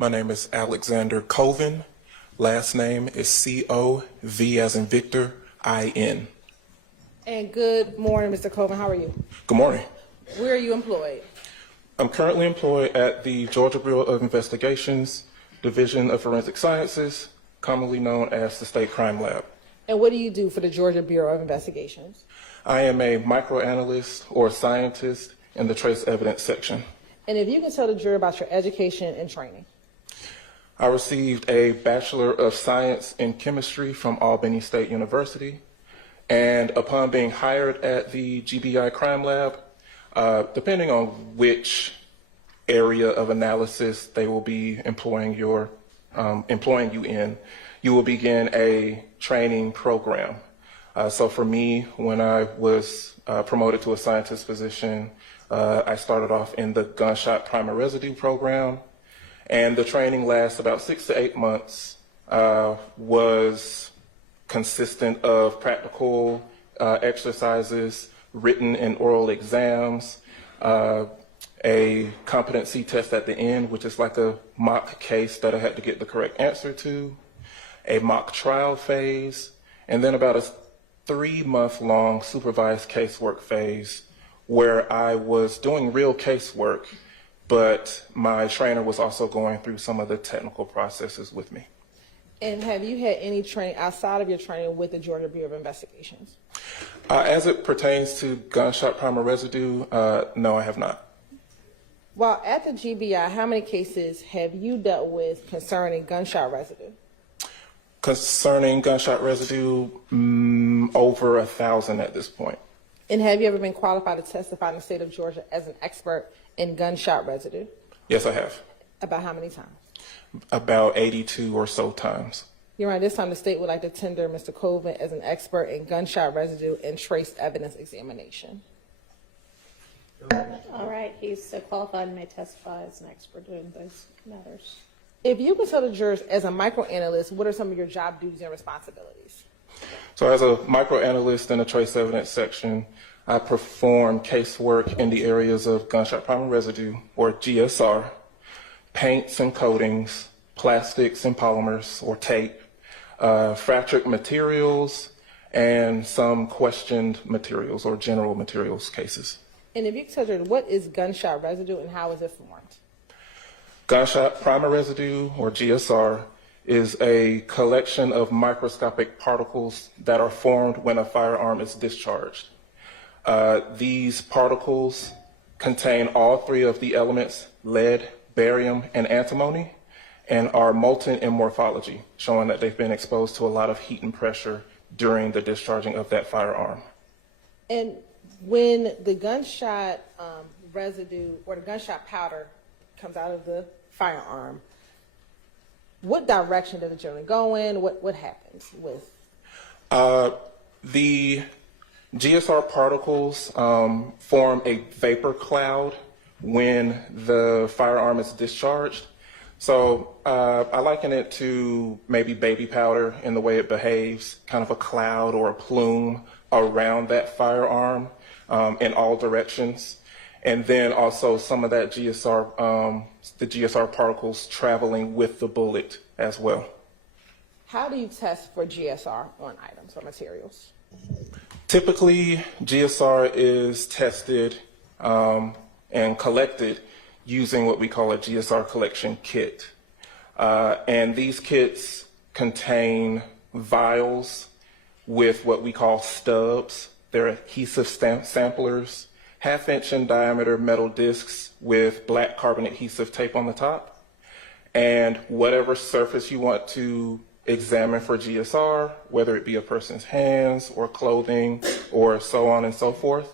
My name is Alexander Covin. Last name is C-O-V as in Victor, I-N. And good morning, Mr. Covin. How are you? Good morning. Where are you employed? I'm currently employed at the Georgia Bureau of Investigations, Division of Forensic Sciences, commonly known as the State Crime Lab. And what do you do for the Georgia Bureau of Investigations? I am a microanalyst or scientist in the trace evidence section. And if you can tell the jury about your education and training. I received a Bachelor of Science in Chemistry from Albany State University. And upon being hired at the GBI Crime Lab, depending on which area of analysis they will be employing you in, you will begin a training program. So for me, when I was promoted to a scientist position, I started off in the gunshot primer residue program, and the training lasts about 6 to 8 months, was consistent of practical exercises, written and oral exams, a competency test at the end, which is like a mock case that I had to get the correct answer to, a mock trial phase, and then about a 3-month-long supervised casework phase where I was doing real casework, but my trainer was also going through some of the technical processes with me. And have you had any training outside of your training with the Georgia Bureau of Investigations? As it pertains to gunshot primer residue, no, I have not. While at the GBI, how many cases have you dealt with concerning gunshot residue? Concerning gunshot residue, over 1,000 at this point. And have you ever been qualified to testify in the state of Georgia as an expert in gunshot residue? Yes, I have. About how many times? About 82 or so times. Your Honor, this time the state would like to tender Mr. Covin as an expert in gunshot residue and trace evidence examination. All right, he's qualified and may testify as an expert in those matters. If you could tell the jurors as a microanalyst, what are some of your job duties and responsibilities? So as a microanalyst in the trace evidence section, I perform casework in the areas of gunshot primer residue, or GSR, paints and coatings, plastics and polymers, or tape, fractured materials, and some questioned materials or general materials cases. And if you could tell the jurors, what is gunshot residue and how is it formed? Gunshot primer residue, or GSR, is a collection of microscopic particles that are formed when a firearm is discharged. These particles contain all 3 of the elements, lead, barium, and antimony, and are molten in morphology, showing that they've been exposed to a lot of heat and pressure during the discharging of that firearm. And when the gunshot residue or the gunshot powder comes out of the firearm, what direction does it generally go in? What happens with? The GSR particles form a vapor cloud when the firearm is discharged. So I liken it to maybe baby powder in the way it behaves, kind of a cloud or a plume around that firearm in all directions. And then also some of that GSR, the GSR particles traveling with the bullet as well. How do you test for GSR on items or materials? Typically, GSR is tested and collected using what we call a GSR collection kit. And these kits contain vials with what we call stubs. They're adhesive samplers, 1/2 inch in diameter metal discs with black carbon adhesive tape on the top. And whatever surface you want to examine for GSR, whether it be a person's hands or clothing or so on and so forth,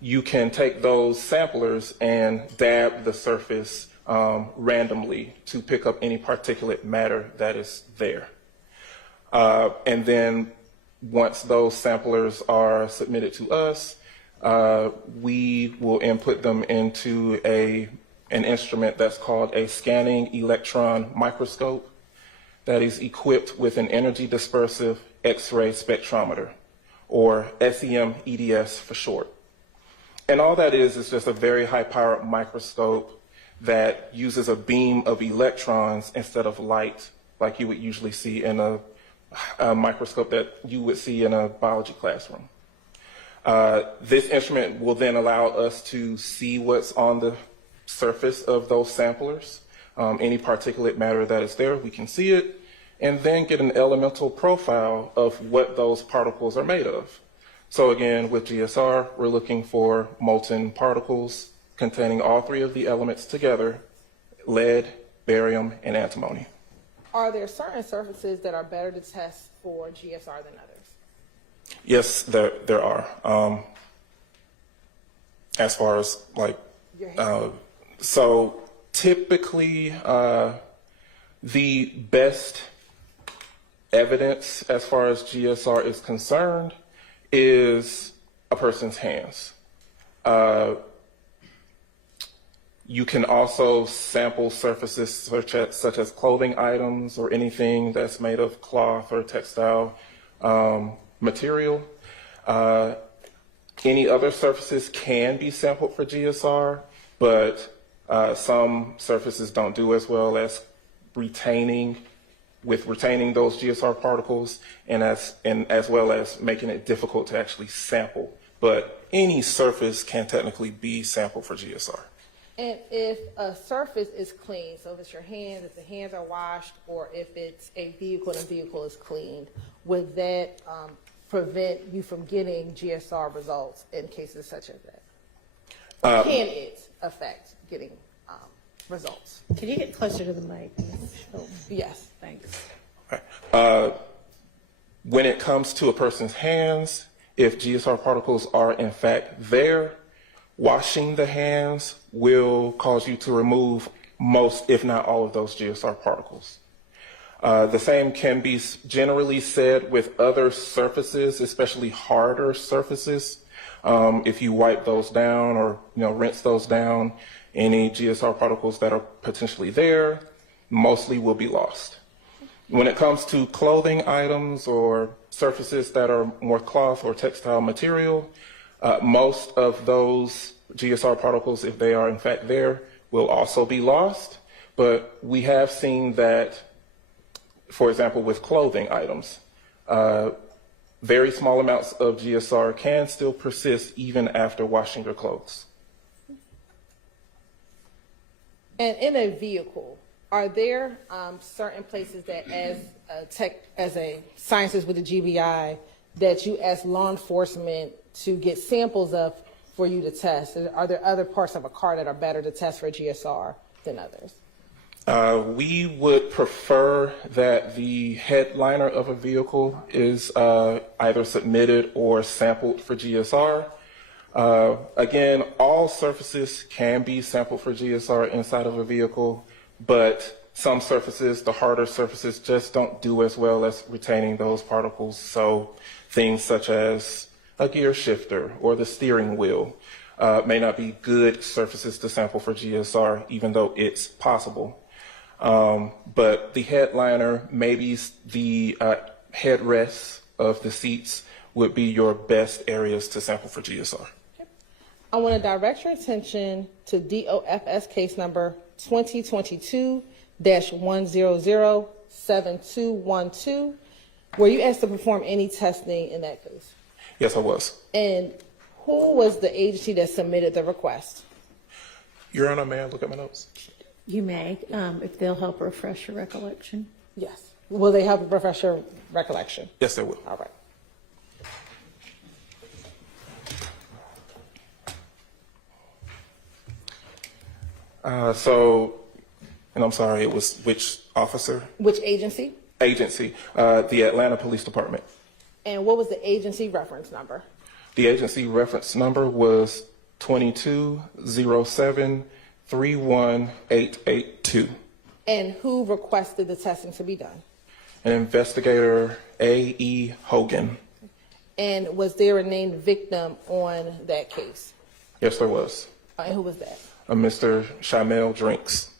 you can take those samplers and dab the surface randomly to pick up any particulate matter that is there. And then once those samplers are submitted to us, we will input them into an instrument that's called a scanning electron microscope that is equipped with an energy dispersive X-ray spectrometer, or SEM-EDS for short. And all that is just a very high-powered microscope that uses a beam of electrons instead of light, like you would usually see in a microscope that you would see in a biology classroom. This instrument will then allow us to see what's on the surface of those samplers. Any particulate matter that is there, we can see it, and then get an elemental profile of what those particles are made of. So again, with GSR, we're looking for molten particles containing all three of the elements together: lead, barium, and antimony. Are there certain surfaces that are better to test for GSR than others? Yes, there are. As far as like, so typically the best evidence as far as GSR is concerned is a person's hands. You can also sample surfaces such as clothing items or anything that's made of cloth or textile material. Any other surfaces can be sampled for GSR, but some surfaces don't do as well as retaining those GSR particles, and as well as making it difficult to actually sample. But any surface can technically be sampled for GSR. And if a surface is clean, so if it's your hands, if the hands are washed, or if it's a vehicle and the vehicle is cleaned, would that prevent you from getting GSR results in cases such as that? Can it affect getting results? Can you get closer to the mic? Yes. Thanks. Okay. When it comes to a person's hands, if GSR particles are in fact there, washing the hands will cause you to remove most, if not all, of those GSR particles. The same can be generally said with other surfaces, especially harder surfaces. If you wipe those down or rinse those down, any GSR particles that are potentially there mostly will be lost. When it comes to clothing items or surfaces that are more cloth or textile material, most of those GSR particles, if they are in fact there, will also be lost. But we have seen that, for example, with clothing items, very small amounts of GSR can still persist even after washing your clothes. And in a vehicle, are there certain places that as a scientist with the GBI, that you ask law enforcement to get samples of for you to test? Are there other parts of a car that are better to test for GSR than others? We would prefer that the headliner of a vehicle is either submitted or sampled for GSR. Again, all surfaces can be sampled for GSR inside of a vehicle, but some surfaces, the harder surfaces, just don't do as well as retaining those particles. So things such as a gear shifter or the steering wheel may not be good surfaces to sample for GSR, even though it's possible. But the headliner, maybe the headrests of the seats would be your best areas to sample for GSR. I want to direct your attention to DOFS case number 2022-1007212, where you asked to perform any testing in that case. Yes, I was. And who was the agency that submitted the request? Your Honor, may I look at my notes? You may, if they'll help refresh your recollection. Yes. Will they help refresh your recollection? Yes, they will. All right. And I'm sorry, it was which officer? Which agency? Agency, the Atlanta Police Department. And what was the agency reference number? The agency reference number was 2207-31882. And who requested the testing to be done? An investigator, A.E. Hogan. And was there a named victim on that case? Yes, there was. And who was that? Mr. Shymel Drinks.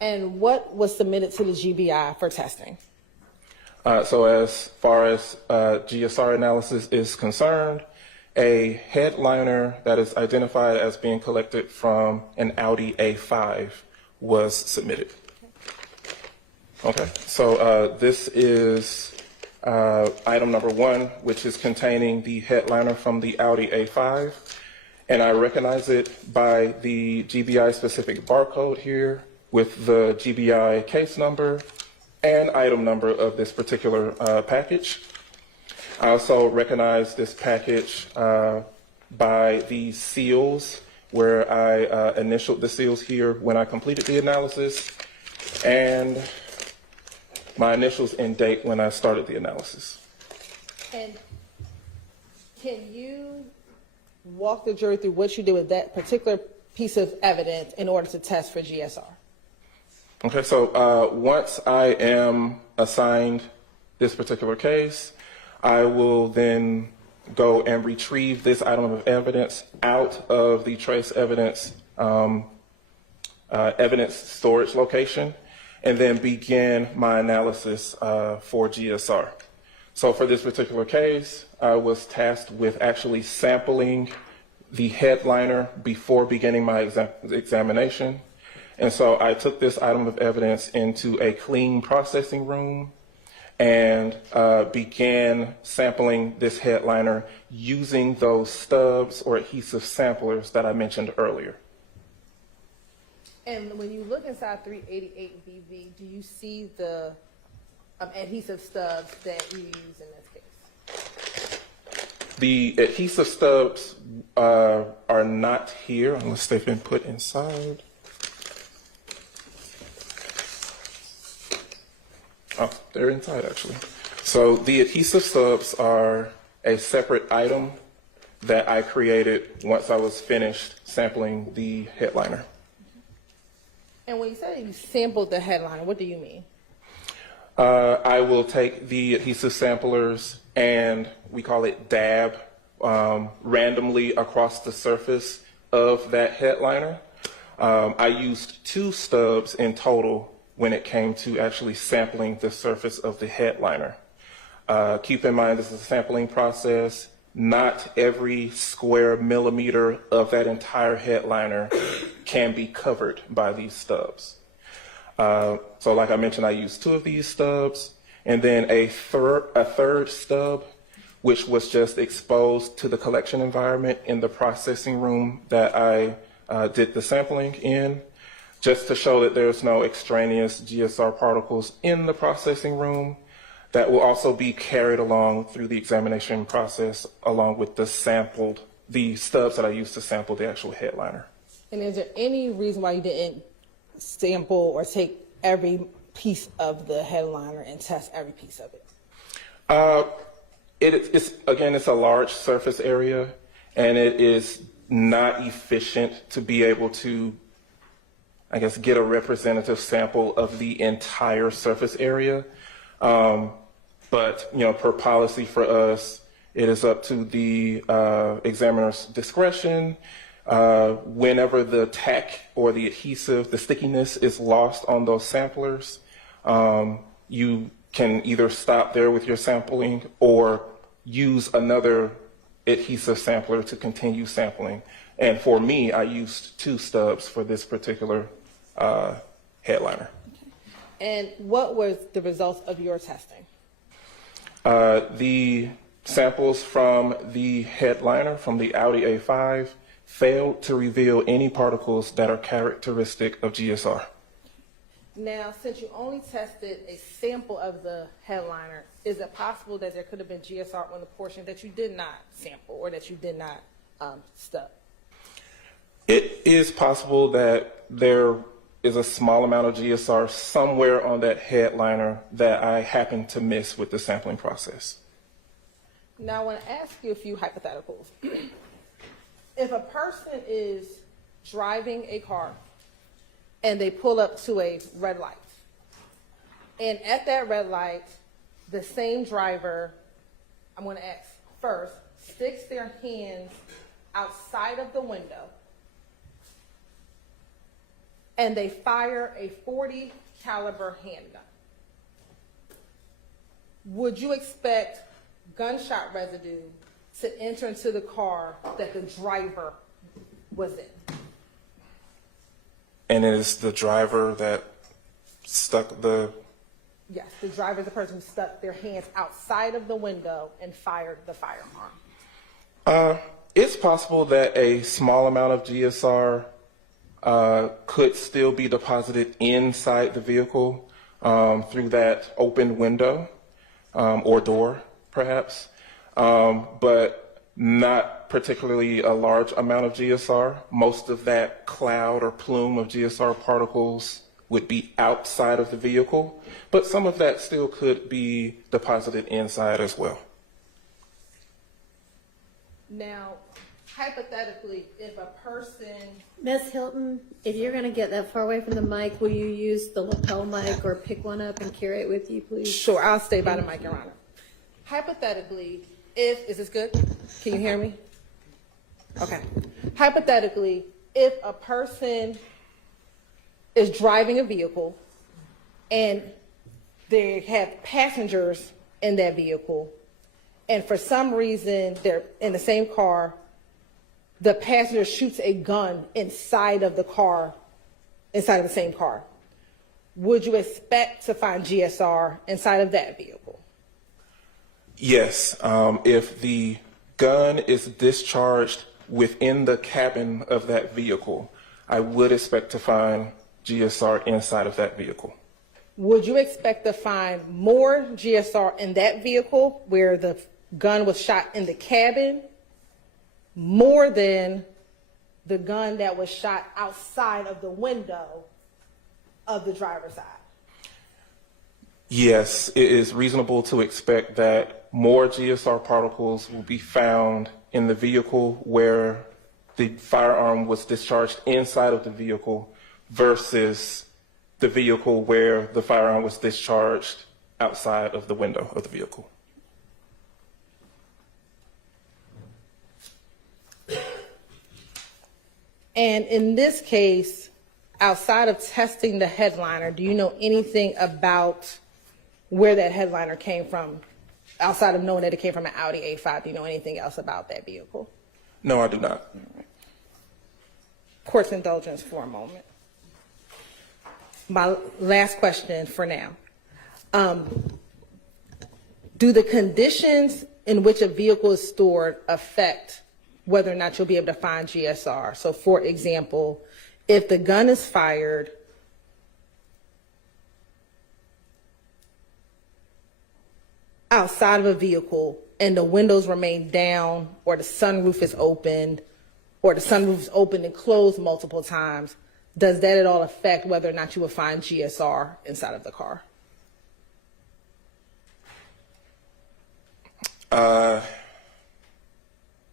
And what was submitted to the GBI for testing? So as far as GSR analysis is concerned, a headliner that is identified as being collected from an Audi A5 was submitted. Okay, so this is item number 1, which is containing the headliner from the Audi A5. And I recognize it by the GBI specific barcode here with the GBI case number and item number of this particular package. I also recognize this package by the seals, where I initialed the seals here when I completed the analysis, and my initials and date when I started the analysis. And can you walk the jury through what you did with that particular piece of evidence in order to test for GSR? Okay, so once I am assigned this particular case, I will then go and retrieve this item of evidence out of the trace evidence evidence storage location, and then begin my analysis for GSR. So for this particular case, I was tasked with actually sampling the headliner before beginning my examination. And so I took this item of evidence into a clean processing room and began sampling this headliner using those stubs or adhesive samplers that I mentioned earlier. And when you look inside 388 BV, do you see the adhesive stubs that you use in this case? The adhesive stubs are not here unless they've been put inside. Oh, they're inside actually. So the adhesive stubs are a separate item that I created once I was finished sampling the headliner. And when you say you sampled the headliner, what do you mean? I will take the adhesive samplers and we call it dab randomly across the surface of that headliner. I used 2 stubs in total when it came to actually sampling the surface of the headliner. Keep in mind, this is a sampling process. Not every square millimeter of that entire headliner can be covered by these stubs. So like I mentioned, I used 2 of these stubs, and then a third stub, which was just exposed to the collection environment in the processing room that I did the sampling in, just to show that there's no extraneous GSR particles in the processing room. That will also be carried along through the examination process, along with the stubs that I used to sample the actual headliner. And is there any reason why you didn't sample or take every piece of the headliner and test every piece of it? It's a large surface area, and it is not efficient to be able to, I guess, get a representative sample of the entire surface area. But, per policy for us, it is up to the examiner's discretion. Whenever the tack or the adhesive, the stickiness is lost on those samplers, you can either stop there with your sampling or use another adhesive sampler to continue sampling. And for me, I used 2 stubs for this particular headliner. And what was the results of your testing? The samples from the headliner, from the Audi A5, failed to reveal any particles that are characteristic of GSR. Now, since you only tested a sample of the headliner, is it possible that there could have been GSR on the portion that you did not sample or that you did not stub? It is possible that there is a small amount of GSR somewhere on that headliner that I happened to miss with the sampling process. Now, I want to ask you a few hypotheticals. If a person is driving a car and they pull up to a red light, and at that red light, the same driver, I'm going to ask first, sticks their hands outside of the window and they fire a .40 caliber handgun, would you expect gunshot residue to enter into the car that the driver was in. And it is the driver that stuck the... Yes, the driver is the person who stuck their hands outside of the window and fired the firearm. It's possible that a small amount of GSR could still be deposited inside the vehicle through that open window or door, perhaps, but not particularly a large amount of GSR. Most of that cloud or plume of GSR particles would be outside of the vehicle, but some of that still could be deposited inside as well. Now, hypothetically, if a person, Ms. Hylton, if you're gonna get that far away from the mic, will you use the lapel mic or pick one up and carry it with you, please? sure, I'll stay by the mic, Your Honor. Hypothetically, is this good? Can you hear me? Okay. Hypothetically, if a person is driving a vehicle and they have passengers in that vehicle, and for some reason they're in the same car, the passenger shoots a gun inside of the car, inside of the same car, would you expect to find GSR inside of that vehicle? Yes, if the gun is discharged within the cabin of that vehicle, I would expect to find GSR inside of that vehicle. Would you expect to find more GSR in that vehicle where the gun was shot in the cabin more than the gun that was shot outside of the window of the driver's side? Yes, it is reasonable to expect that more GSR particles will be found in the vehicle where the firearm was discharged inside of the vehicle versus the vehicle where the firearm was discharged outside of the window of the vehicle. And in this case, outside of testing the headliner, do you know anything about where that headliner came from? Outside of knowing that it came from an Audi A5, do you know anything else about that vehicle? No, I do not. Court's indulgence for a moment. My last question for now. Do the conditions in which a vehicle is stored affect whether or not you'll be able to find GSR? So for example, if the gun is fired outside of a vehicle and the windows remain down, or the sunroof is opened, or the sunroof is opened and closed multiple times, does that at all affect whether or not you will find GSR inside of the car?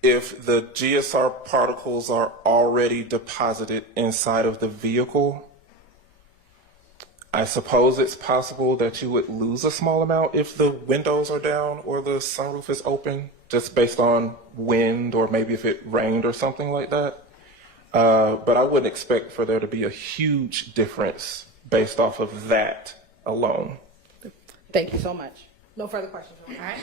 If the GSR particles are already deposited inside of the vehicle, I suppose it's possible that you would lose a small amount if the windows are down or the sunroof is open, just based on wind or maybe if it rained or something like that. But I wouldn't expect for there to be a huge difference based off of that alone. Thank you so much. No further questions. All right.